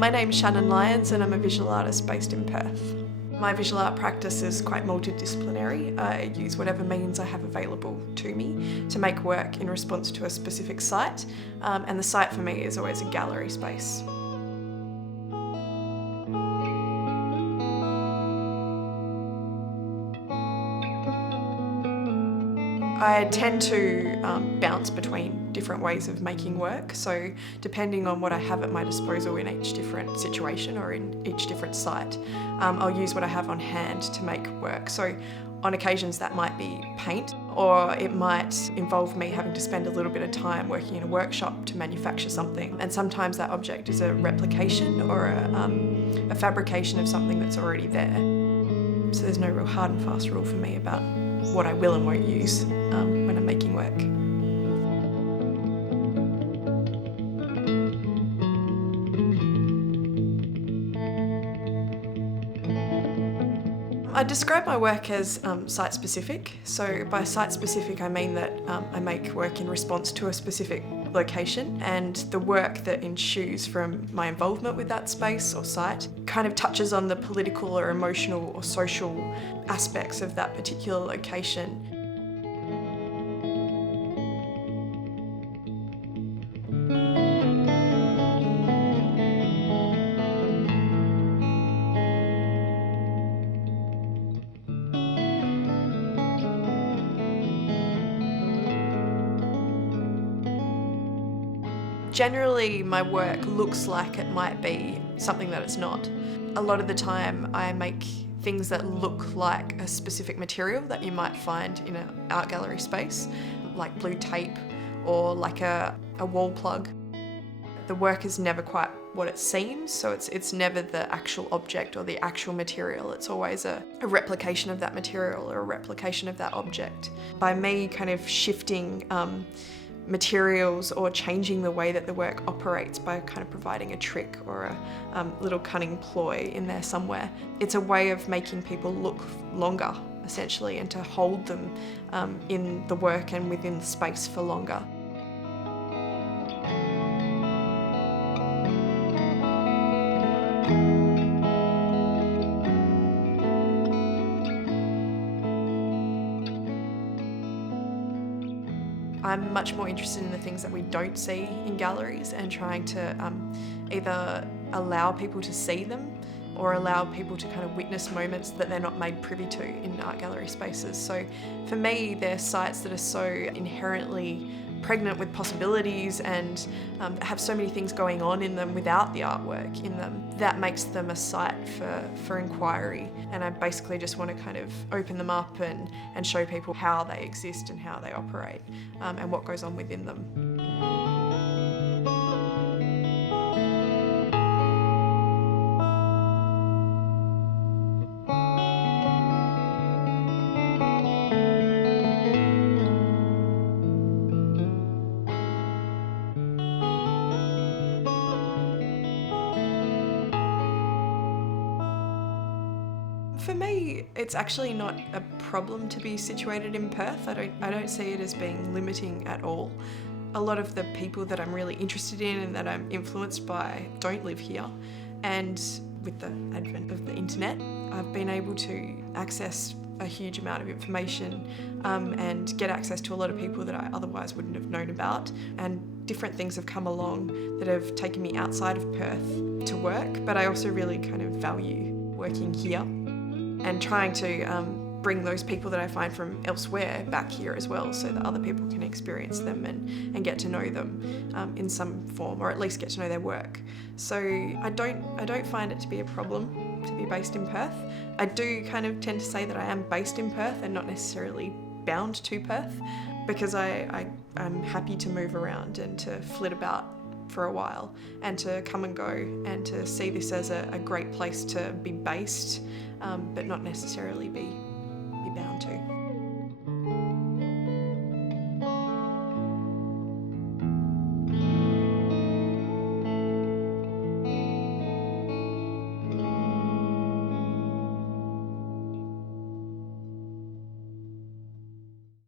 My name's Shannon Lyons and I'm a visual artist based in Perth. My visual art practice is quite multidisciplinary. I use whatever means I have available to me to make work in response to a specific site, and the site for me is always a gallery space. I tend to bounce between different ways of making work, so depending on what I have at my disposal in each different situation or in each different site, I'll use what I have on hand to make work. So on occasions that might be paint, or it might involve me having to spend a little bit of time working in a workshop to manufacture something. And sometimes that object is a replication or a fabrication of something that's already there. So there's no real hard and fast rule for me about what I will and won't use when I'm making work. I describe my work as site-specific. So by site-specific I mean that I make work in response to a specific location, and the work that ensues from my involvement with that space or site kind of touches on the political or emotional or social aspects of that particular location. Generally, my work looks like it might be something that it's not. A lot of the time I make things that look like a specific material that you might find in an art gallery space, like blue tape or like a wall plug. The work is never quite what it seems, so it's never the actual object or the actual material. It's always a replication of that material or a replication of that object. By me kind of shifting materials or changing the way that the work operates by kind of providing a trick or a little cunning ploy in there somewhere. It's a way of making people look longer, essentially, and to hold them in the work and within the space for longer. I'm much more interested in the things that we don't see in galleries and trying to either allow people to see them or allow people to kind of witness moments that they're not made privy to in art gallery spaces. So for me, they're sites that are so inherently pregnant with possibilities and have so many things going on in them without the artwork in them. That makes them a site for inquiry, and I basically just want to kind of open them up and show people how they exist and how they operate and what goes on within them. For me, it's actually not a problem to be situated in Perth. I don't see it as being limiting at all. A lot of the people that I'm really interested in and that I'm influenced by don't live here. And with the advent of the internet, I've been able to access a huge amount of information and get access to a lot of people that I otherwise wouldn't have known about. And different things have come along that have taken me outside of Perth to work, but I also really kind of value working here and trying to bring those people that I find from elsewhere back here as well, so that other people can experience them and get to know them in some form, or at least get to know their work. So I don't find it to be a problem to be based in Perth. I do kind of tend to say that I am based in Perth and not necessarily bound to Perth, because I'm happy to move around and to flit about for a while and to come and go and to see this as a great place to be based, but not necessarily be